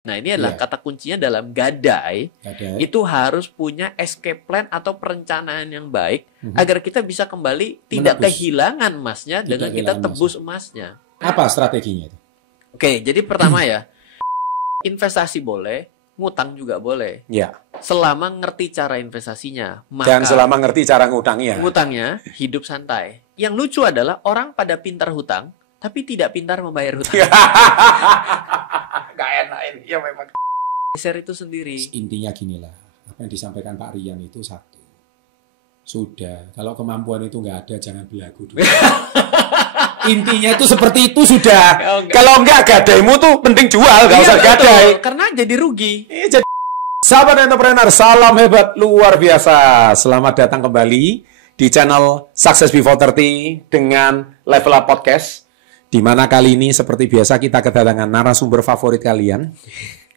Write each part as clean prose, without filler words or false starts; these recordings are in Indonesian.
Nah, ini adalah kata kuncinya dalam gadai. Itu harus punya escape plan atau perencanaan yang baik agar kita bisa kembali tidak kehilangan emasnya dengan kita tebus emasnya. Apa strateginya itu? Oke, jadi pertama ya, investasi boleh, ngutang juga boleh. Ya. Selama ngerti cara investasinya. Dan selama ngerti cara ngutangnya. Ngutangnya, hidup santai. Yang lucu adalah orang pada pintar hutang, tapi tidak pintar membayar hutang. Gak enak ini, ya memang. Share itu sendiri. Intinya ginilah, apa yang disampaikan Pak Rian itu satu. Sudah, kalau kemampuan itu nggak ada, jangan belagu dulu. Intinya itu seperti itu sudah. Kalau enggak gadaimu tuh penting jual, nggak usah gadai. Karena jadi rugi. Sahabat entrepreneur, salam hebat luar biasa. Selamat datang kembali di channel Success Before 30 dengan Level Up Podcast. Di mana kali ini seperti biasa kita kedatangan narasumber favorit kalian,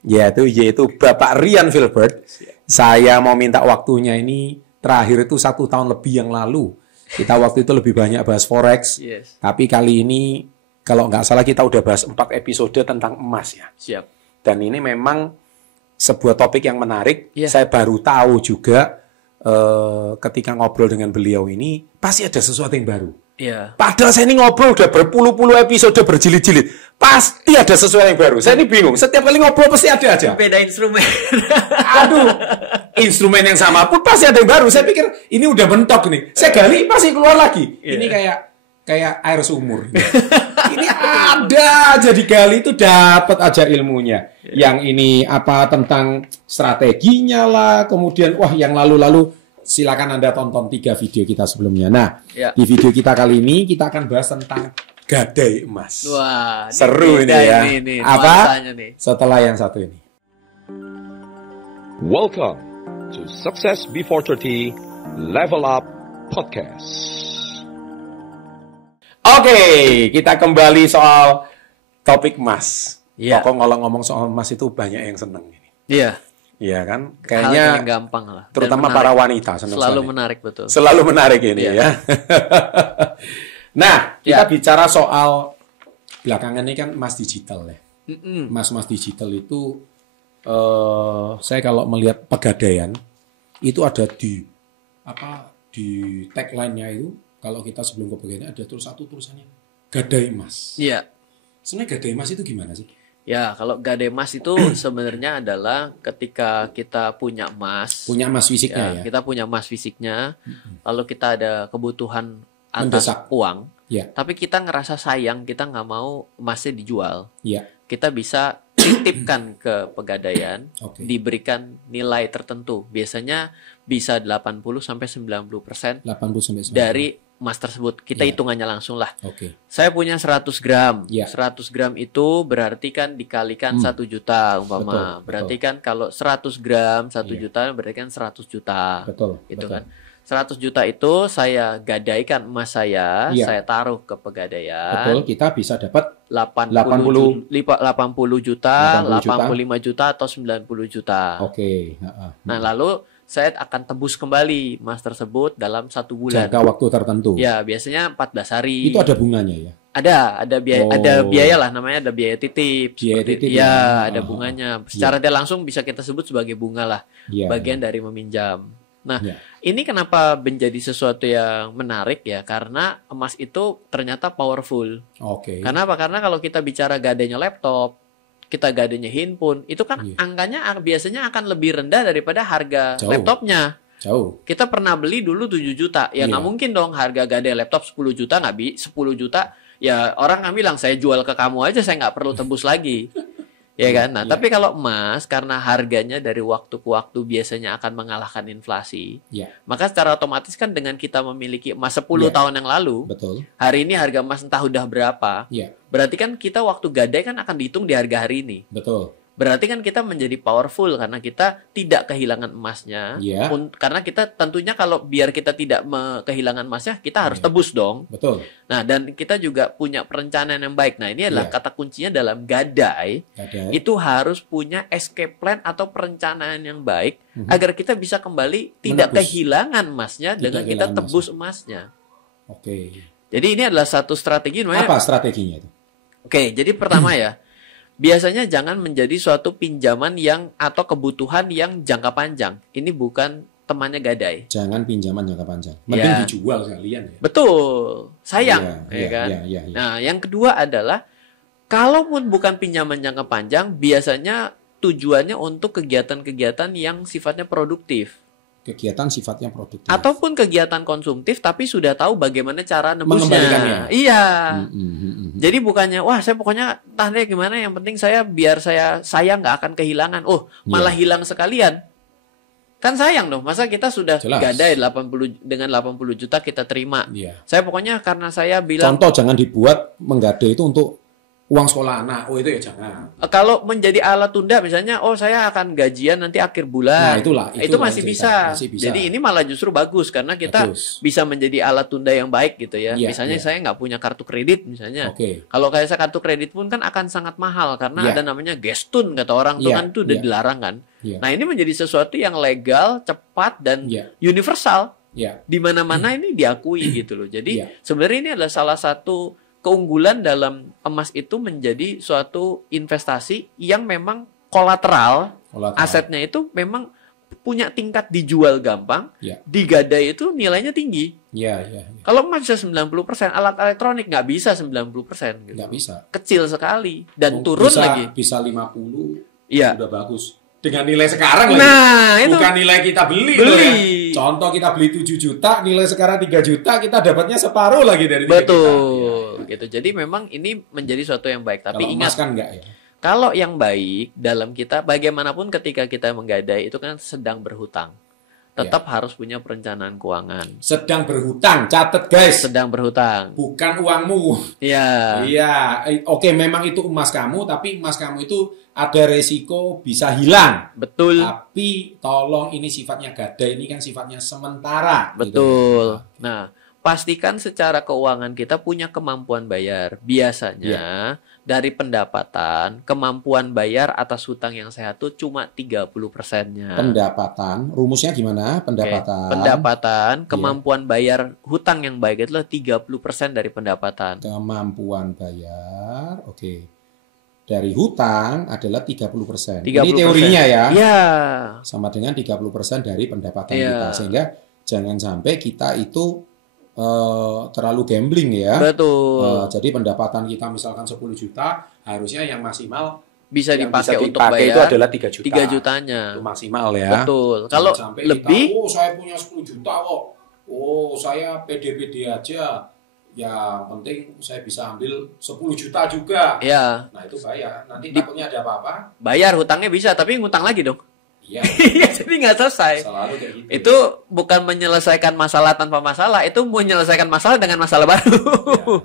yaitu Bapak Rian Filbert. Saya mau minta waktunya ini terakhir itu 1 tahun lebih yang lalu. Kita waktu itu lebih banyak bahas forex, tapi kali ini kalau nggak salah kita udah bahas 4 episode tentang emas ya. Siap. Dan ini memang sebuah topik yang menarik. Saya baru tahu juga ketika ngobrol dengan beliau ini pasti ada sesuatu yang baru. Padahal saya ini ngobrol udah berpuluh-puluh episode berjilid-jilid, pasti ada sesuatu yang baru. Saya ini bingung, setiap kali ngobrol pasti ada aja. Beda instrumen. Aduh, instrumen yang sama pun pasti ada yang baru. Saya pikir ini udah mentok nih, saya gali pasti keluar lagi. Ini kayak air sumur. Ini ada aja digali itu dapat aja ilmunya. Yang ini apa tentang strateginya lah, kemudian wah yang lalu-lalu. Silakan Anda tonton 3 video kita sebelumnya. Nah, di video kita kali ini kita akan bahas tentang gadai emas. Wah, seru ini ya. Ini, apa? Nih. Setelah yang satu ini. Welcome to Success Before 30 Level Up Podcast. Oke, kita kembali soal topik emas. Pokoknya kalau ngomong soal emas itu banyak yang seneng ini. Iya kan, kayaknya gampang lah. Terutama para wanita selalu menarik, betul. Selalu menarik ini ya. Nah, kita bicara soal belakangan ini kan emas digital ya. Emas digital itu saya kalau melihat pegadaian itu ada di tagline-nya itu kalau kita sebelum ke pegadaian ada tulisannya gadai emas. Iya. Sebenarnya gadai emas itu gimana sih? Ya, kalau gadai emas itu sebenarnya adalah ketika kita punya emas fisiknya ya. Kita punya emas fisiknya, lalu kita ada kebutuhan atas uang, tapi kita ngerasa sayang, kita nggak mau emasnya dijual. Kita bisa titipkan ke pegadaian, diberikan nilai tertentu. Biasanya bisa 80-90% dari emas tersebut. Kita hitungannya langsung lah. Saya punya 100 gram. 100 gram itu berarti kan dikalikan 1 juta umpama. Berarti kan kalau 100 gram 1 juta berarti kan 100 juta. Gitu kan. 100 juta itu saya gadaikan emas saya taruh ke pegadaian. Kita bisa dapat 80 juta, 85 juta atau 90 juta. Nah, lalu saya akan tebus kembali emas tersebut dalam 1 bulan. Jangka waktu tertentu. Ya, biasanya 14 hari. Itu ada bunganya ya? Ada biaya lah, namanya ada biaya titip. Ada bunganya. Secara tidak langsung bisa kita sebut sebagai bunga lah. Bagian dari meminjam. Nah, ini kenapa menjadi sesuatu yang menarik ya? Karena emas itu ternyata powerful. Karena apa? Karena kalau kita bicara gadainya laptop, kita gadainya handphone, itu kan angkanya biasanya akan lebih rendah daripada harga laptopnya. Kita pernah beli dulu 7 juta. Ya nggak mungkin dong harga gadai laptop 10 juta, 10 juta. Ya orang kan bilang saya jual ke kamu aja, saya nggak perlu tebus lagi. Ya kan? Nah, tapi kalau emas karena harganya dari waktu ke waktu biasanya akan mengalahkan inflasi. Maka secara otomatis kan dengan kita memiliki emas 10 tahun yang lalu, hari ini harga emas entah udah berapa. Berarti kan kita waktu gadai kan akan dihitung di harga hari ini. Berarti kan kita menjadi powerful karena kita tidak kehilangan emasnya. Karena kita tentunya kalau biar kita tidak kehilangan emasnya, kita harus tebus dong. Nah, dan kita juga punya perencanaan yang baik. Nah, ini adalah kata kuncinya dalam gadai. Itu harus punya escape plan atau perencanaan yang baik agar kita bisa kembali tidak kehilangan emasnya dengan kita tebus emasnya. Jadi ini adalah satu strategi. Apa strateginya itu? Jadi pertama ya, biasanya jangan menjadi suatu pinjaman yang atau kebutuhan yang jangka panjang. Ini bukan temannya gadai. Jangan pinjaman jangka panjang. Mending dijual sekalian ya. Betul. Sayang, ya kan? Nah, yang kedua adalah kalaupun bukan pinjaman jangka panjang, biasanya tujuannya untuk kegiatan-kegiatan yang sifatnya produktif. Kegiatan sifatnya produktif. Ataupun kegiatan konsumtif tapi sudah tahu bagaimana cara nebusnya. Iya. Jadi bukannya wah saya pokoknya entah deh gimana yang penting biar saya nggak akan kehilangan. Oh, malah hilang sekalian. Kan sayang dong. Masa kita sudah gadai 80 dengan 80 juta kita terima. Saya pokoknya karena saya bilang contoh jangan dibuat menggadai itu untuk uang sekolah anak, itu ya jangan. Kalau menjadi alat tunda misalnya, saya akan gajian nanti akhir bulan. Nah, itu masih bisa. Jadi ini malah justru bagus karena kita bisa menjadi alat tunda yang baik gitu ya. Misalnya saya nggak punya kartu kredit misalnya. Kalau kayak saya kartu kredit pun kan akan sangat mahal karena ada namanya gestun kata orang tuh kan itu udah dilarang kan. Nah ini menjadi sesuatu yang legal, cepat dan universal. Di mana-mana ini diakui gitu loh. Jadi sebenarnya ini adalah salah satu keunggulan dalam emas itu menjadi suatu investasi yang memang kolateral. Asetnya itu memang punya tingkat dijual gampang, digadai itu nilainya tinggi. Kalau emas bisa 90%, alat elektronik nggak bisa 90%. Gitu. Nggak bisa. Kecil sekali dan turun lagi. Bisa 50, udah bagus. Dengan nilai sekarang lagi. Itu bukan nilai kita beli. Ya. Contoh kita beli 7 juta, nilai sekarang 3 juta, kita dapatnya separuh lagi dari nilai kita. Gitu. Jadi memang ini menjadi suatu yang baik. Tapi kalau ingat, kan enggak ya. Kalau yang baik dalam kita, bagaimanapun ketika kita menggadai itu kan sedang berhutang. Tetap harus punya perencanaan keuangan. Sedang berhutang, catat guys. Sedang berhutang. Bukan uangmu. Iya. Oke, memang itu emas kamu, tapi emas kamu itu ada resiko bisa hilang. Betul. Tapi tolong ini sifatnya gadai, ini kan sifatnya sementara. Betul. Gitu. Nah, pastikan secara keuangan kita punya kemampuan bayar. Biasanya dari pendapatan, kemampuan bayar atas hutang yang sehat itu cuma 30%-nya. Pendapatan, rumusnya gimana? Pendapatan. Pendapatan, kemampuan bayar hutang yang baik itu 30% dari pendapatan. Kemampuan bayar, dari hutang adalah 30%. 30%. Ini teorinya ya. Iya. Sama dengan 30% dari pendapatan kita. Sehingga jangan sampai kita itu terlalu gambling ya. Betul. Jadi pendapatan kita misalkan 10 juta, harusnya yang maksimal bisa dipakai untuk bayar itu adalah 3 juta. 3 jutanya. Itu maksimal ya. Betul. Kalau lebih kita, saya punya 10 juta kok. Saya pede-pede aja. Ya penting saya bisa ambil 10 juta juga. Iya. Nah itu bayar. Nanti takutnya ada apa-apa. Bayar hutangnya bisa, tapi ngutang lagi dong. Iya. Jadi nggak selesai. Selalu kayak gitu. Itu bukan menyelesaikan masalah tanpa masalah, itu menyelesaikan masalah dengan masalah baru.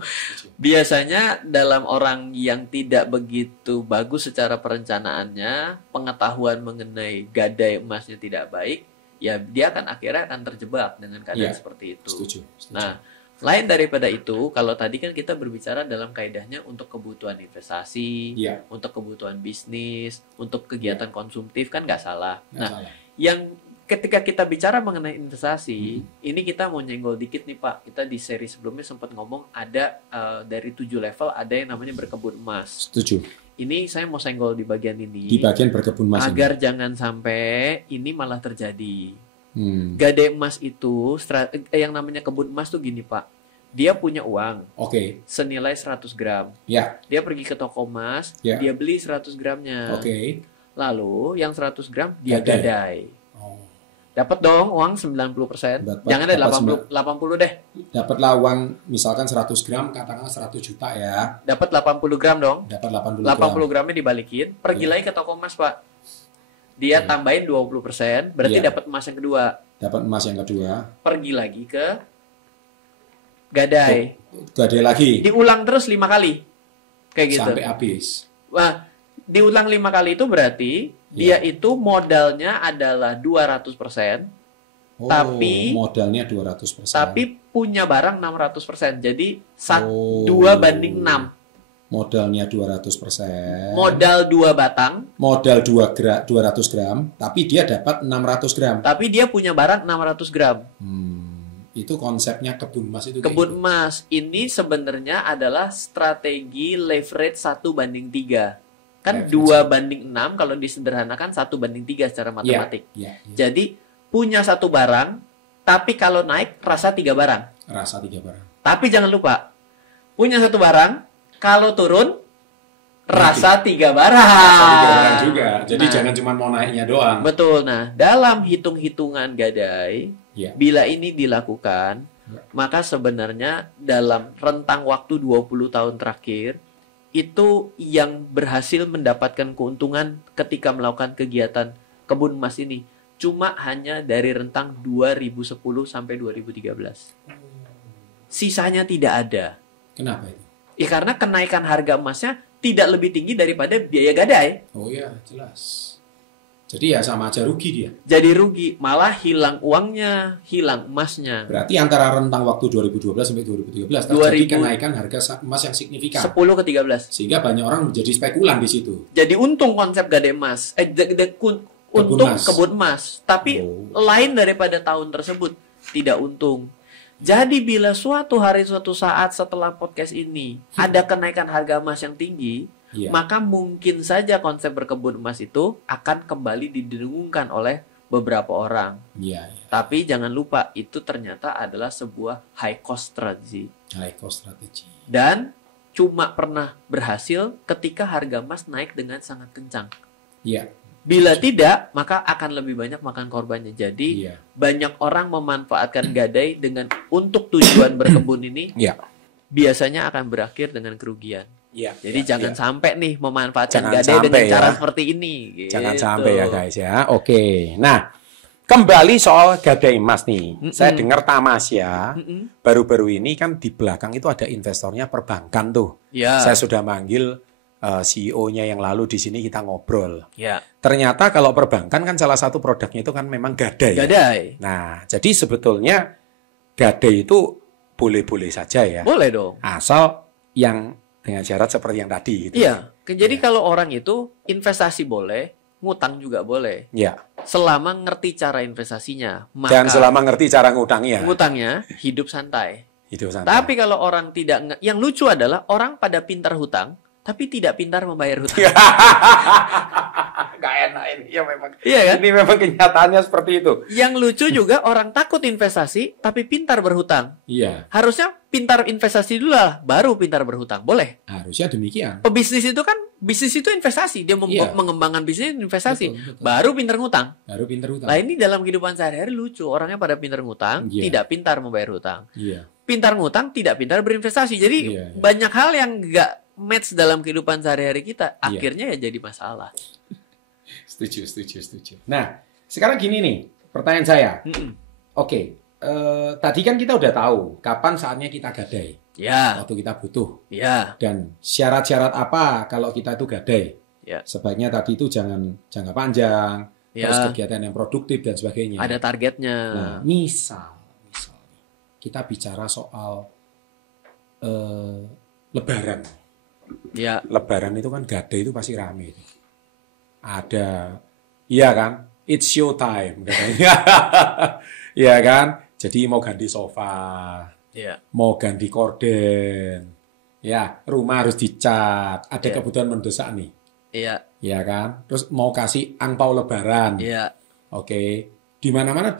Biasanya dalam orang yang tidak begitu bagus secara perencanaannya, pengetahuan mengenai gadai emasnya tidak baik, ya dia akan akhirnya akan terjebak dengan keadaan seperti itu. Setuju. Nah, lain daripada itu, kalau tadi kan kita berbicara dalam kaidahnya untuk kebutuhan investasi, untuk kebutuhan bisnis, untuk kegiatan konsumtif kan nggak salah. Yang ketika kita bicara mengenai investasi, ini kita mau nyenggol dikit nih Pak. Kita di seri sebelumnya sempat ngomong ada dari 7 level ada yang namanya berkebun emas. Setuju. Ini saya mau senggol di bagian ini. Di bagian berkebun emas. Agar jangan sampai ini malah terjadi. Gadai emas itu, yang namanya kebun emas tuh gini Pak, dia punya uang senilai 100 gram. Dia pergi ke toko emas, dia beli 100 gramnya. Lalu yang 100 gram dia gadai. Dapat dong uang 90%. Jangan deh 80 deh. Dapatlah uang misalkan 100 gram, katakanlah 100 juta ya. Dapat 80 gram dong. Dapat 80 gramnya dibalikin, pergi lagi ke toko emas Pak. Dia tambahin 20%, berarti dapat emas yang kedua. Dapat emas yang kedua. Pergi lagi ke gadai. Gadai lagi. Diulang terus 5 kali. Kayak gitu. Sampai habis. Wah, diulang 5 kali itu berarti dia itu modalnya adalah 200%. Tapi modalnya 200%. Tapi punya barang 600%. Jadi 2 banding 6. Modalnya 200%. Modal 2 batang. Modal 200 gram, tapi dia dapat 600 gram. Tapi dia punya barang 600 gram. Itu konsepnya kebun emas itu. Kebun emas ini sebenarnya adalah strategi leverage 1 banding 3. Kan 2/6 kalau disederhanakan 1/3 secara matematik. Jadi punya 1 barang, tapi kalau naik rasa 3 barang. Rasa 3 barang. Tapi jangan lupa, punya 1 barang, kalau turun rasa 3 barang. Rasa 3 barang juga. Jadi jangan cuma mau naiknya doang. Betul. Nah, dalam hitung-hitungan gadai, bila ini dilakukan, maka sebenarnya dalam rentang waktu 20 tahun terakhir, itu yang berhasil mendapatkan keuntungan ketika melakukan kegiatan kebun emas ini cuma hanya dari rentang 2010 sampai 2013. Sisanya tidak ada. Kenapa itu? Ya karena kenaikan harga emasnya tidak lebih tinggi daripada biaya gadai. Oh iya, jelas. Jadi ya sama aja rugi dia. Jadi rugi, malah hilang uangnya, hilang emasnya. Berarti antara rentang waktu 2012 sampai 2013 terjadi kenaikan harga emas yang signifikan. 10 ke 13. Sehingga banyak orang menjadi spekulan di situ. Jadi untung konsep gadai emas. Untung kebun emas. Tapi lain daripada tahun tersebut, tidak untung. Jadi bila suatu hari, suatu saat setelah podcast ini ada kenaikan harga emas yang tinggi, maka mungkin saja konsep berkebun emas itu akan kembali didengungkan oleh beberapa orang. Tapi jangan lupa, itu ternyata adalah sebuah high cost strategy. High cost strategy. Dan cuma pernah berhasil ketika harga emas naik dengan sangat kencang. Bila tidak, maka akan lebih banyak makan korbannya. Jadi banyak orang memanfaatkan gadai dengan untuk tujuan berkebun ini. Biasanya akan berakhir dengan kerugian. Jadi jangan sampai nih memanfaatkan gadai dengan cara seperti ini. Gitu. Jangan sampai ya guys ya. Oke. Nah, kembali soal gadai emas nih. Saya dengar Tamasya baru-baru ini kan di belakang itu ada investornya perbankan tuh. Saya sudah manggil CEO-nya yang lalu di sini, kita ngobrol. Ternyata kalau perbankan kan salah satu produknya itu kan memang gadai. Nah, jadi sebetulnya gadai itu boleh-boleh saja ya. Boleh dong. Asal yang dengan syarat seperti yang tadi. Gitu. Jadi kalau orang itu investasi boleh, ngutang juga boleh. Selama ngerti cara investasinya. Dan selama ngerti cara ngutangnya. Ngutangnya hidup santai. Tapi kalau orang tidak, yang lucu adalah orang pada pintar hutang, tapi tidak pintar membayar hutang. Gak enak ini. Ya memang. Iya kan? Ini memang kenyataannya seperti itu. Yang lucu juga orang takut investasi, tapi pintar berhutang. Harusnya pintar investasi dulu lah, baru pintar berhutang. Boleh? Harusnya demikian. Pebisnis itu kan, bisnis itu investasi. Dia mengembangkan bisnis investasi. Betul. Baru pintar ngutang. Nah ini dalam kehidupan sehari-hari lucu. Orangnya pada pintar ngutang, tidak pintar membayar hutang. Pintar ngutang, tidak pintar berinvestasi. Jadi banyak hal yang nggak match dalam kehidupan sehari-hari kita, akhirnya ya jadi masalah. Setuju. Nah, sekarang gini nih, pertanyaan saya. Oke, tadi kan kita udah tahu kapan saatnya kita gadai. Waktu kita butuh. Dan syarat-syarat apa kalau kita itu gadai. Sebaiknya tadi itu jangan jangka panjang, terus kegiatan yang produktif dan sebagainya. Ada targetnya. Nah, misal kita bicara soal Lebaran. Lebaran itu kan gadai itu pasti rame. Ada, iya kan? It's show time. Iya kan? Jadi mau ganti sofa, mau ganti korden, rumah harus dicat. Ada kebutuhan mendesak nih. Iya kan? Terus mau kasih angpau Lebaran. Oke. Di mana-mana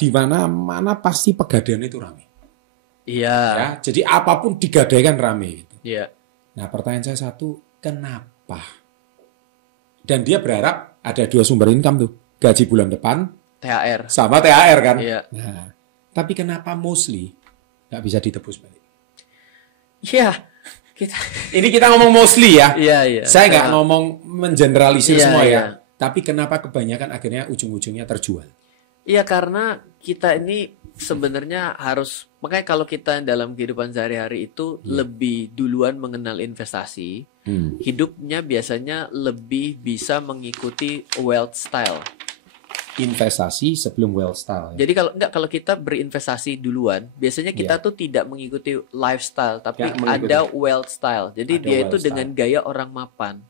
pasti pegadaian itu rame. Jadi apapun digadaikan rame. Nah, pertanyaan saya satu, kenapa? Dan dia berharap ada 2 sumber income tuh, gaji bulan depan, THR, sama THR kan? Nah, tapi kenapa mostly nggak bisa ditebus balik? Ini kita ngomong mostly ya. Saya nggak ngomong mengeneralisir semua ya. Tapi kenapa kebanyakan akhirnya ujung-ujungnya terjual? Karena kita ini sebenarnya harus, makanya kalau kita dalam kehidupan sehari-hari itu lebih duluan mengenal investasi, hidupnya biasanya lebih bisa mengikuti wealth style. Investasi sebelum wealth style. Jadi kalau kita berinvestasi duluan, biasanya kita tuh tidak mengikuti lifestyle, tapi ada wealth style. Jadi dia itu dengan gaya orang mapan.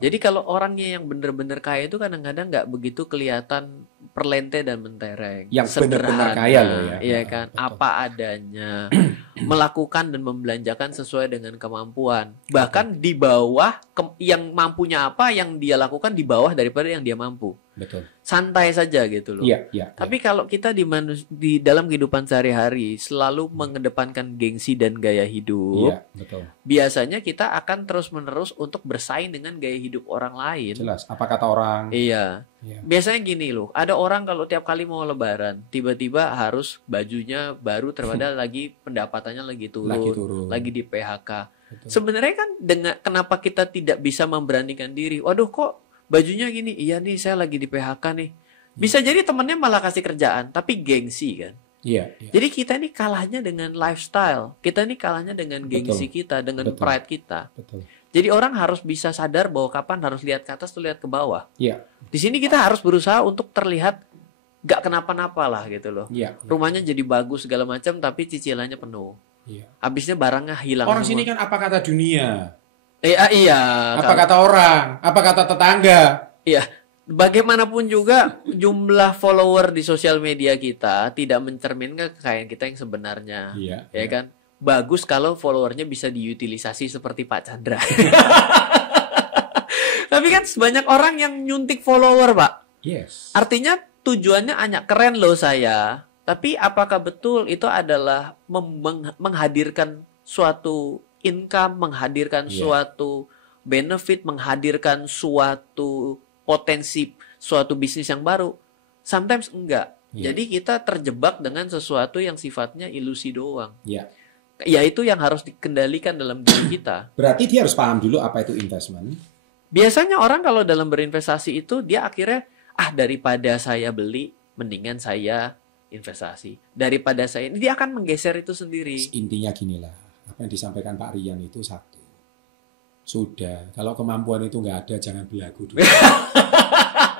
Jadi kalau orangnya yang benar-benar kaya itu kadang-kadang nggak begitu kelihatan perlente dan mentereng. Yang benar-benar kaya loh ya. Iya kan, betul. Apa adanya. melakukan dan membelanjakan sesuai dengan kemampuan. Bahkan di bawah yang mampunya apa yang dia lakukan di bawah daripada yang dia mampu. Betul. Santai saja gitu loh. Iya. Tapi kalau kita di dalam kehidupan sehari-hari selalu mengedepankan gengsi dan gaya hidup, iya, betul. Biasanya kita akan terus-menerus untuk bersaing dengan gaya hidup orang lain. Jelas. Apa kata orang? Iya. Biasanya gini loh, ada orang kalau tiap kali mau lebaran, tiba-tiba harus bajunya baru terpada lagi pendapatannya lagi turun, lagi di PHK. Betul. Sebenarnya kan kenapa kita tidak bisa memberanikan diri? Waduh kok bajunya gini, iya nih saya lagi di PHK nih. Bisa jadi temennya malah kasih kerjaan, tapi gengsi kan. Iya. Jadi kita ini kalahnya dengan lifestyle, kita ini kalahnya dengan gengsi kita, dengan pride kita. Betul. Jadi orang harus bisa sadar bahwa kapan harus lihat ke atas tuh lihat ke bawah. Iya. Di sini kita harus berusaha untuk terlihat gak kenapa-napa lah gitu loh. Iya. Rumahnya jadi bagus segala macam, tapi cicilannya penuh. Iya. Habisnya barangnya hilang. Orang semua. sini kan apa kata dunia? Iya. Apa kata orang? Apa kata tetangga? Iya. Bagaimanapun juga jumlah follower di sosial media kita tidak mencerminkan kekayaan kita yang sebenarnya. Iya. Ya kan? Bagus kalau followernya bisa diutilisasi seperti Pak Chandra. Tapi kan sebanyak orang yang nyuntik follower, Pak. Yes. Artinya tujuannya hanya keren loh saya. Tapi apakah betul itu adalah menghadirkan suatu income, menghadirkan suatu benefit, menghadirkan suatu potensi, suatu bisnis yang baru? Sometimes enggak. Jadi kita terjebak dengan sesuatu yang sifatnya ilusi doang. Ya itu yang harus dikendalikan dalam diri kita. Berarti dia harus paham dulu apa itu investment. Biasanya orang kalau dalam berinvestasi itu dia akhirnya daripada saya beli mendingan saya investasi. Daripada saya dia akan menggeser itu sendiri. Intinya ginilah, apa yang disampaikan Pak Rian itu satu. Sudah, kalau kemampuan itu nggak ada jangan belagu dulu.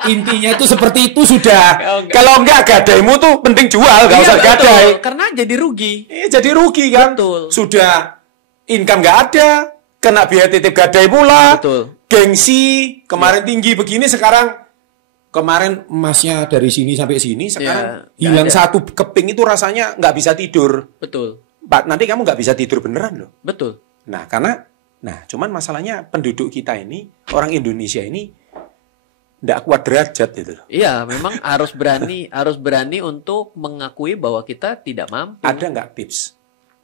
Intinya itu seperti itu sudah. Kalau enggak gadaimu tuh penting jual, nggak usah gadai. Karena jadi rugi. Jadi rugi kan. Betul. Sudah income nggak ada, kena biaya titip gadai pula. Betul. Gengsi kemarin tinggi begini, sekarang kemarin emasnya dari sini sampai sini, sekarang hilang satu keping itu rasanya nggak bisa tidur. Betul. Pak, nanti kamu nggak bisa tidur beneran loh. Betul. Cuman masalahnya penduduk kita ini, orang Indonesia ini nggak kuat derajat gitu. Iya, memang harus berani untuk mengakui bahwa kita tidak mampu. Ada nggak tips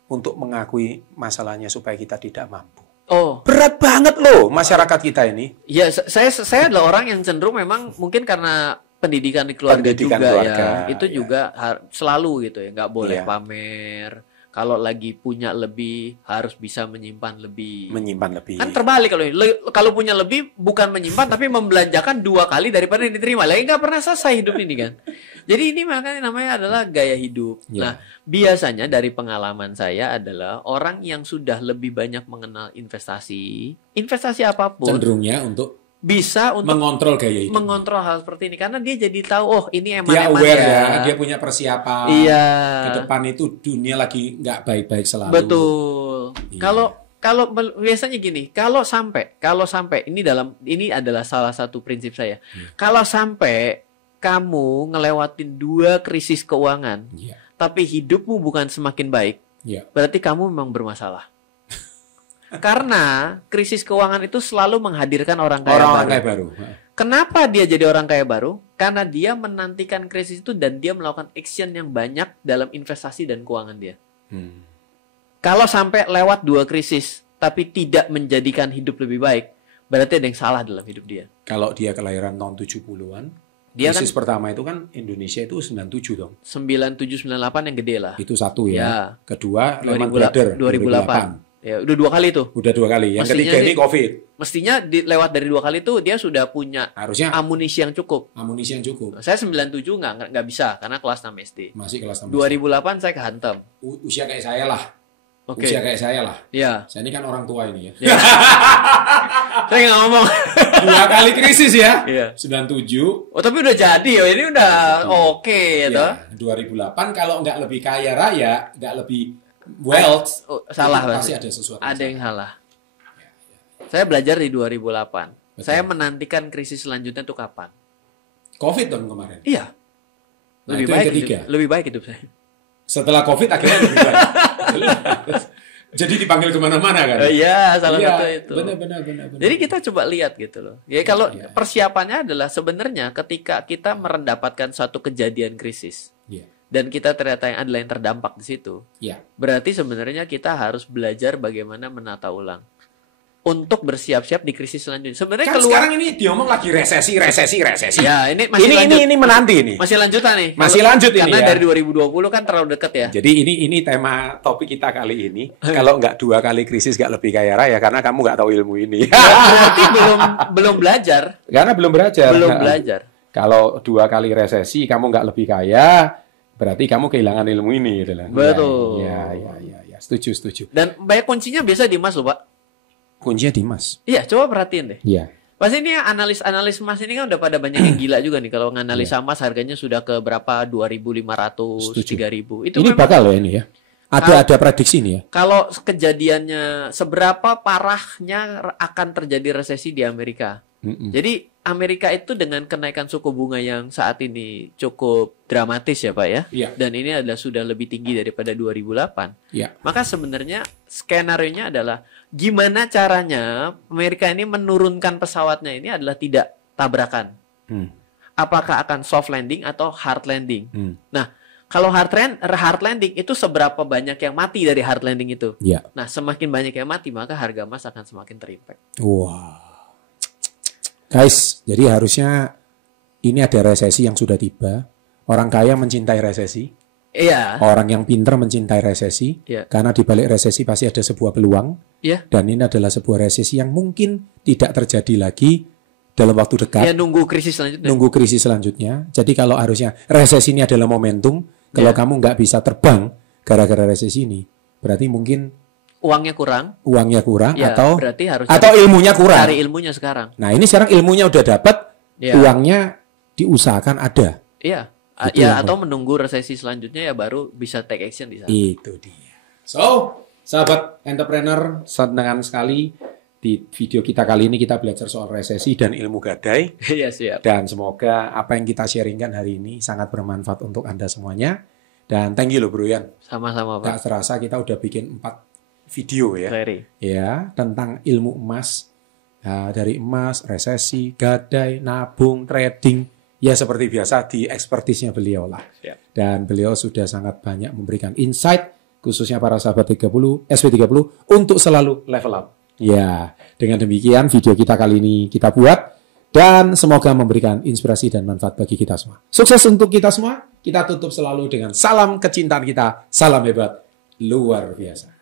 untuk mengakui masalahnya supaya kita tidak mampu? Oh, berat banget loh masyarakat kita ini. Ya, saya adalah orang yang cenderung memang mungkin karena pendidikan di keluarga ya. Itu juga selalu gitu ya, nggak boleh pamer. Kalau lagi punya lebih harus bisa menyimpan lebih. Kan terbalik kalau punya lebih bukan menyimpan tapi membelanjakan 2 kali daripada yang diterima. Lagi nggak pernah selesai hidup ini kan. Jadi ini makanya namanya adalah gaya hidup. Nah, biasanya dari pengalaman saya adalah orang yang sudah lebih banyak mengenal investasi apapun cenderungnya untuk bisa untuk mengontrol gaya hidup. Mengontrol hal seperti ini karena dia jadi tahu ini dia aware ya, dia punya persiapan. Iya. Ke depan itu dunia lagi nggak baik-baik selalu. Betul. Iya. Kalau biasanya gini, kalau sampai ini adalah salah satu prinsip saya. Kalau sampai kamu ngelewatin 2 krisis keuangan, tapi hidupmu bukan semakin baik, berarti kamu memang bermasalah. Karena krisis keuangan itu selalu menghadirkan orang kaya baru. Kenapa dia jadi orang kaya baru? Karena dia menantikan krisis itu dan dia melakukan action yang banyak dalam investasi dan keuangan dia. Kalau sampai lewat 2 krisis, tapi tidak menjadikan hidup lebih baik, berarti ada yang salah dalam hidup dia. Kalau dia kelahiran tahun 70-an, krisis pertama itu kan Indonesia itu 97 dong. 97-98 yang gede lah. Itu satu ya. Kedua, Lehman Brothers 2008. Ya, udah 2 kali tuh. Udah 2 kali. Yang ketiga ini COVID. Mestinya lewat dari 2 kali itu dia sudah punya amunisi yang cukup. Saya 97 nggak bisa karena kelas 6 SD. Masih kelas 6 2008 saya kehantam. Usia kayak saya lah. Okay. Usia kayak saya lah. Iya. Saya ini kan orang tua ini ya. Saya nggak ngomong. 2 kali krisis ya. Iya. 97. Oh tapi udah jadi ya. Ini udah oke ya toh. 2008 kalau nggak lebih kaya raya, nggak lebih wealth, salah pasti ada sesuatu. Ada yang salah. Saya belajar di 2008. Betul. Saya menantikan krisis selanjutnya itu kapan? COVID dong kemarin. Iya. Lebih baik hidup saya. Setelah COVID akhirnya lebih banyak. Jadi dipanggil kemana-mana kan? Iya, salah satu itu. Benar. Jadi kita coba lihat gitu loh. Ya kalau persiapannya adalah sebenarnya ketika kita mendapatkan suatu kejadian krisis dan kita ternyata yang adalah yang terdampak di situ, berarti sebenarnya kita harus belajar bagaimana menata ulang untuk bersiap-siap di krisis selanjutnya. Sebenarnya kan sekarang ini diomong lagi resesi. Ya, ini masih ini menanti ini. Masih lanjutan nih. Masih lanjut ini karena ya. dari 2020 kan terlalu dekat ya. Jadi ini tema topik kita kali ini. Kalau nggak 2 kali krisis nggak lebih kaya raya karena kamu nggak tahu ilmu ini. Berarti belum belajar. Karena belum belajar. Belum belajar. Kalau 2 kali resesi kamu nggak lebih kaya, berarti kamu kehilangan ilmu ini gitu lah. Betul. Ya. Setuju. Dan banyak kuncinya biasa di Mas loh, Pak. Kuncinya di Mas. Iya, coba perhatiin deh. Iya. Pasti ini analis Mas ini kan udah pada banyak yang gila juga nih. Kalau nganalisa Mas harganya sudah ke berapa? 2.500, 3.000. Itu ini bakal ya ini ya. Ada prediksi ini ya. Kalau kejadiannya seberapa parahnya akan terjadi resesi di Amerika. Jadi Amerika itu dengan kenaikan suku bunga yang saat ini cukup dramatis ya Pak ya. Dan ini adalah sudah lebih tinggi daripada 2008. Maka sebenarnya skenario-nya adalah gimana caranya Amerika ini menurunkan pesawatnya ini adalah tidak tabrakan. Apakah akan soft landing atau hard landing? Nah, kalau hard landing itu seberapa banyak yang mati dari hard landing itu? Nah, semakin banyak yang mati maka harga emas akan semakin terimpact. Wah. Guys, jadi harusnya ini ada resesi yang sudah tiba. Orang kaya mencintai resesi. Iya. Orang yang pintar mencintai resesi. Karena di balik resesi pasti ada sebuah peluang. Dan ini adalah sebuah resesi yang mungkin tidak terjadi lagi dalam waktu dekat. Ya, nunggu krisis selanjutnya. Jadi kalau harusnya resesi ini adalah momentum. Kalau kamu nggak bisa terbang gara-gara resesi ini, berarti mungkin uangnya kurang atau ilmunya kurang. Cari ilmunya sekarang. Nah, ini sekarang ilmunya udah dapat, uangnya diusahakan ada. Atau menunggu resesi selanjutnya ya baru bisa take action di sana. Itu dia. So, sahabat entrepreneur, senang sekali di video kita kali ini kita belajar soal resesi dan ilmu gadai. Iya, siap. Dan semoga apa yang kita sharingkan hari ini sangat bermanfaat untuk Anda semuanya. Dan thank you loh Bro Yan. Sama-sama Pak. Gak terasa kita udah bikin 4 video ya tentang ilmu emas, dari emas, resesi, gadai, nabung, trading, ya seperti biasa di ekspertisnya beliau lah. Dan beliau sudah sangat banyak memberikan insight khususnya para sahabat SP30 untuk selalu level up. Ya, dengan demikian video kita kali ini kita buat dan semoga memberikan inspirasi dan manfaat bagi kita semua. Sukses untuk kita semua. Kita tutup selalu dengan salam kecintaan kita, salam hebat luar biasa.